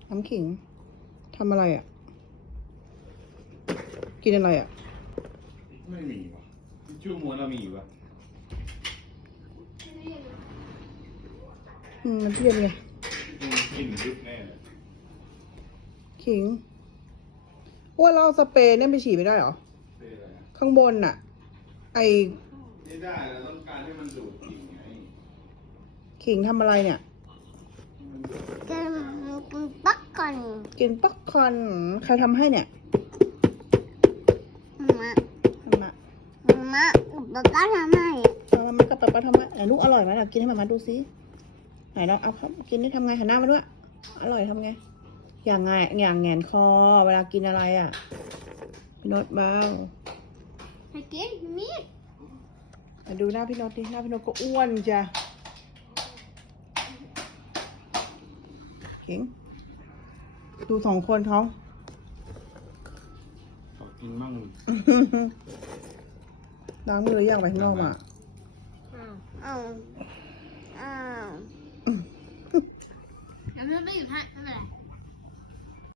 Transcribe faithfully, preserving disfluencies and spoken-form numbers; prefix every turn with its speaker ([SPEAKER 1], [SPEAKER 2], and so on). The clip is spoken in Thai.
[SPEAKER 1] น้ำขิงทำอะไรอ่ะกินอะไรอ่ะ
[SPEAKER 2] ไม่มีวะชื่อม้วนเรามีอยู่ปะ
[SPEAKER 1] อืมมันเทียมไง
[SPEAKER 2] กินยุบแน่เลย
[SPEAKER 1] ขิงว่าเราเอาสเปรย์เนี่ยไปฉีดไม่ได้เหรอ
[SPEAKER 2] เป็นอะไรนะ
[SPEAKER 1] ข้างบนน่ะ ไอ
[SPEAKER 2] ไม่ได้เราต้องการให้มันดูดกิ่งไง
[SPEAKER 1] ขิงทำอะไรเนี่ย
[SPEAKER 2] มันดูด
[SPEAKER 3] กินกินป๊อกก่อน
[SPEAKER 1] กินป๊อกคอร์นใครทำให้เนี่ย
[SPEAKER 3] มา
[SPEAKER 1] ทำมา
[SPEAKER 3] มาป๊าป๊าทำให้
[SPEAKER 1] เออมากับป๊าป๊าทำมาไหนลูกอร่อยไหมล่ะกินให้มามาดูซิไหนเราเอาครับกินได้ทำไงหันหน้ามาด้วยอร่อยทำไง อย่างไงอย่างแหงนคอเวลากินอะไรอ่ะพี่โนตเบา
[SPEAKER 3] ไปกินมีด
[SPEAKER 1] อ่ะดูหน้าพี่โนตดิหน้าพี่โนตก็อ้วนจ้ะเก่งดูสองคนเขา
[SPEAKER 2] ขอกินมั่ง
[SPEAKER 1] ล้างมืออย่างไปข้างนอกมา
[SPEAKER 3] อ้าวอ้าวอ้าวแล้วไม่อยู่ท่าไม่เป็นไร